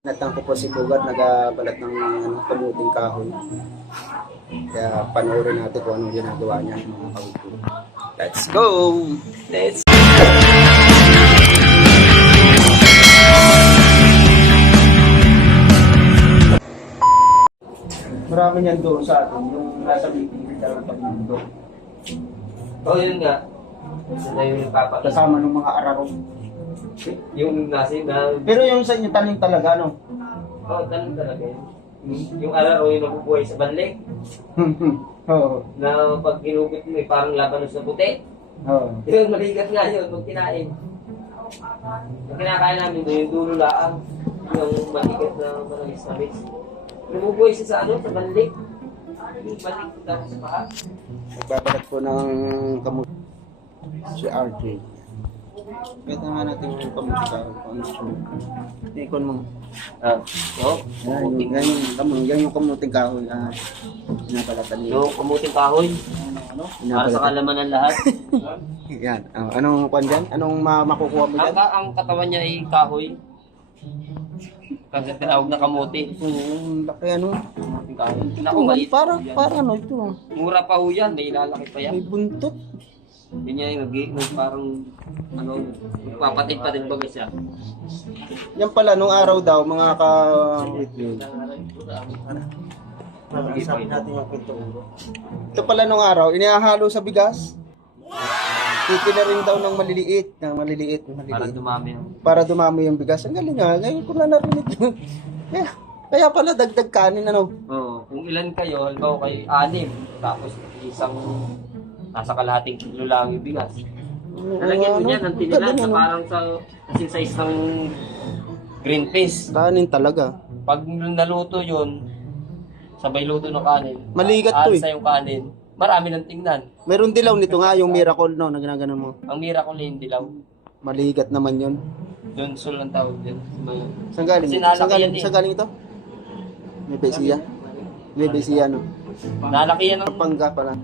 Natang ko po si Kugat, nagabalat ng kamuting kahoy. Kaya panoorin natin kung anong ginagawa niya mga kawipo. Let's go! Let's Marami niyan doon sa atin, yung nasa meeting ka ng pagmundo. Oo, yun nga. Sila yung papa. Kasama ng mga ararong. Yung nasa yun na... Pero yung sa inyo tanim talaga, no? Oo, tanong talaga yun. Yung araro yung nabubuhay sa banlik. Oo. Na pag ginugit mo, parang labanos na puti. Oo. Yun, maligat nga yun pag kinain. Pag kinakain namin doon, yung dulo laang. Yung maligat na manangis-nangis. Nabubuhay siya sa ano, sa banlik. Yung banlik, tapos sa paa. Nagbabalat po ng kamuting si RJ. Pwede nga natin yung kamuting kahoy. Tikon mo. Oo. Yan yung kamuting kahoy. Pinabalatan niyo. Yung kamuting kahoy. Para sa kalaman ng lahat. Yan. Anong kwan dyan? Anong makukuha mo dyan? Ang katawan niya ay kahoy. Kasi tinawag na kamuti. Laki ano? Kamuting kahoy. Naku, maliit. Para ano ito? Mura pa ho yan. May lalaki pa yan. May buntot. Yun niya yung parang ano, papatid-patid baga siya. Yan pala, nung araw daw, mga ka... Sabi natin yung kwento. Ito pala nung araw, inihahalo sa bigas. Titila rin daw ng maliliit. Parang dumami. Para dumami yung bigas. Ang galing nga, ngayon ko na narinig yun. Kaya pala dagdag kanin ano. Oo. Kung ilan kayo, halimbawa kayo 6, tapos isang nasa kalahating kilo lang yung bigas. Nalagyan mo niyan ng tinilan na parang sa kasing size ng green peas. Kanin talaga. Pag naluto yun, sabay luto ng kanin. Maligat to eh. Sa yung kanin, marami nang tingnan. Meron dilaw nito nga, yung miracle no, na ginaganon mo. Ang miracle yung dilaw. Maligat naman yun. Donsol ang tawag dyan. Saan galing? Sinalaki yan eh. Saan galing ito? May Besiya. May Besiya no. Nalaki yan ng Kapangga pala.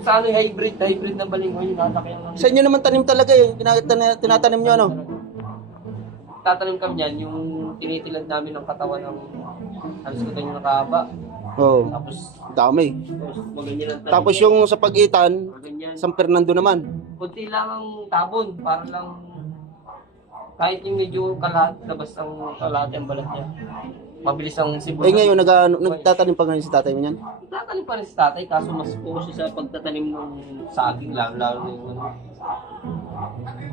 sa ano hybrid ng balinghoy, nalaki yan ng... Sa inyo naman tanim talaga eh. Tinatanim nyo ano? Tatanim kami yan, yung tinitilad namin ng katawan ng halos ko ganyan nakahaba. Oo. Tapos Dami. maganyan ang tanim. Tapos yung sa Pagitan, Maganyan. San Fernando naman. Kunti lang ang tabon, para lang kahit yung medyo kalat, labas ang kalat ang balat niya. Mabilis ang sibol. Eh ngayon, nagtatanim pa ngayon si tatay mo yan? Tatanim pa rin si tatay, kaso mas focus siya sa pagtatanim ng saging, lalo na yung ano.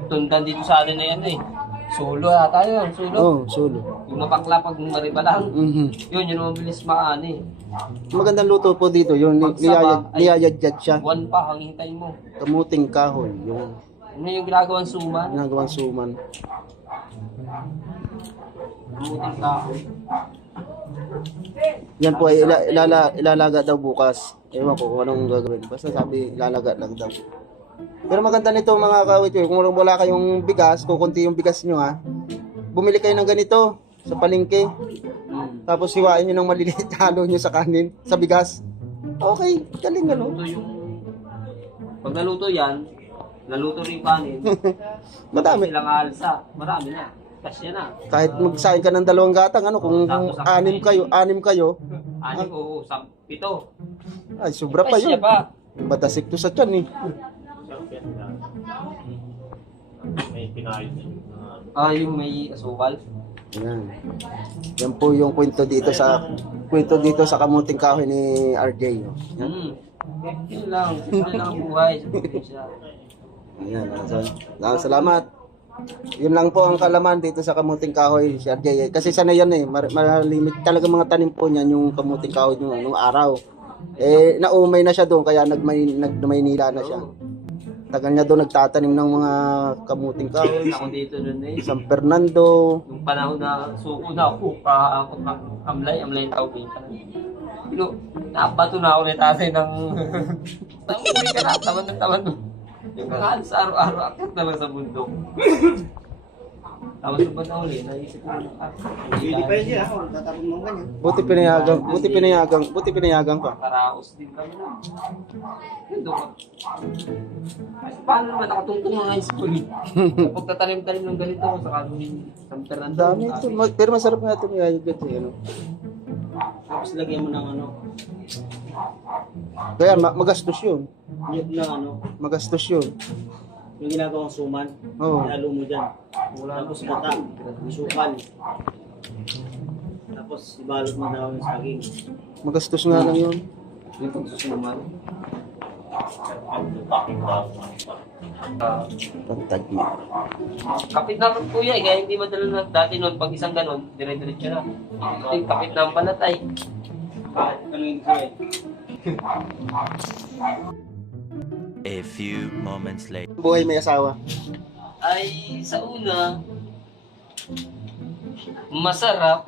Tundan dito sa atin na yan eh. Sulo ata yun, sulo. Oo, sulo. Yung mapakla pag mariba lang. Yun ang mabilis maani. Magandang luto po dito, yung niyayadjad siya. Buwan pa, ang hintayin mo. Kamuting kahoy, yung Ano yung ginagawang suman? ginagawang suman. Kamuting kahoy. Yan po ay ilalaga daw bukas. Ewan ko kung anong gagawin. Basta sabi, ilalaga lang daw. Pero maganda nito mga kawit. Kung wala kayong bigas, kung konti yung bigas nyo ha, bumili kayo ng ganito sa palengke. Tapos hiwain nyo ng maliliit, halo nyo sa kanin, sa bigas. Okay, galing ano. Naluto yung... Pag naluto yan, naluto rin yung kanin. Madami. Ilang alsa, marami na. Kasya na. Kahit magsain ka ng 2 gatang, ano, kung 6 kayo, 6 o 7. ay, sobra pa Kasya yun. pa. Batasik to sa tiyan eh. Yung may asukal. Yan. Yan po yung kwento dito sa kamuting kahoy ni RJ. No? Yan. Yun lang ang buhay sa probinsya. Ayan. Salamat. Yun lang po ang kalaman dito sa kamuting kahoy si RJ. Kasi sana yan eh. Malimit talaga mga tanim po niyan yung kamuting kahoy nung araw. Eh, naumay na siya doon kaya nagmaynila na siya. Tagal niya doon nagtatanim ng mga kamuting kahoy. Ako dito nun eh. San Fernando. Yung panahon na suko na ako, paakot ng amlay ang tawag yun. Pero, nabato na ako ni tatay ng... Namuwi ka na, taman. Yung kakahan sa araw-araw, akit na lang sa bundok. Tapos yung na uli, naisip ko na, Hindi pa yun ha, kung tatapon mo ganyan. Buti pinayagang ka. Karaos din kami na. Yun doon ka. Kasi paano naman nakatungtong ng high school? Kapag tatanim-tanim ng ganito, sa kaming samper Ang ng dami ito. Pero masarap nga ito may ayugat eh. Ano? Tapos lagyan mo ng ano, Kaya magastos yun. nyug ng ano, Magastos yun. yung ginagawang suman. Oo. Ilalo mo dyan. Wala Tapos gata, sukal. Tapos ibalot mo daw yung saging. Magastos nga lang yun. Yung pagsusuman. Pantag mo. Kapit na rin kuya, kaya hindi madala na dati noon, pag isang ganon, dire-diretso na. Ito yung kapit na ang palatay. Ano yung sa'yo? A few moments later. Buhay may asawa. Ay, sa una, masarap.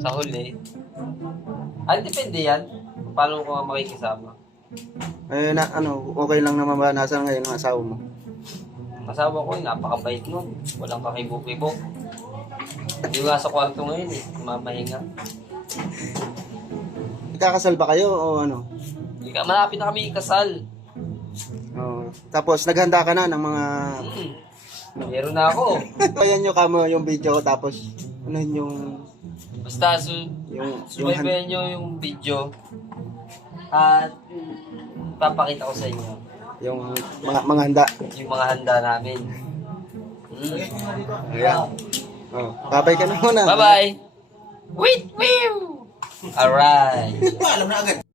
Sa huli. Ay, depende yan. Paano ko nga makikisama. Eh, okay lang naman ba nasa ngayon ang asawa mo? Asawa ko, napakabait nun. Walang kakibo-kibo. Hindi nga sa kwarto ngayon eh. Mamahinga. Ikakasal ba kayo o ano? Malapit na kami ikasal. Oh, tapos naghanda ka na ng mga Meron na ako. ayan nyo kamo yung video tapos ano yung Basta, yung subaybayan nyo yung video. At papakita ko sa inyo yung mga handa. yung mga handa namin. Ayan. Oh, babay ka na muna. Bye-bye! Wait! Woo! Alright!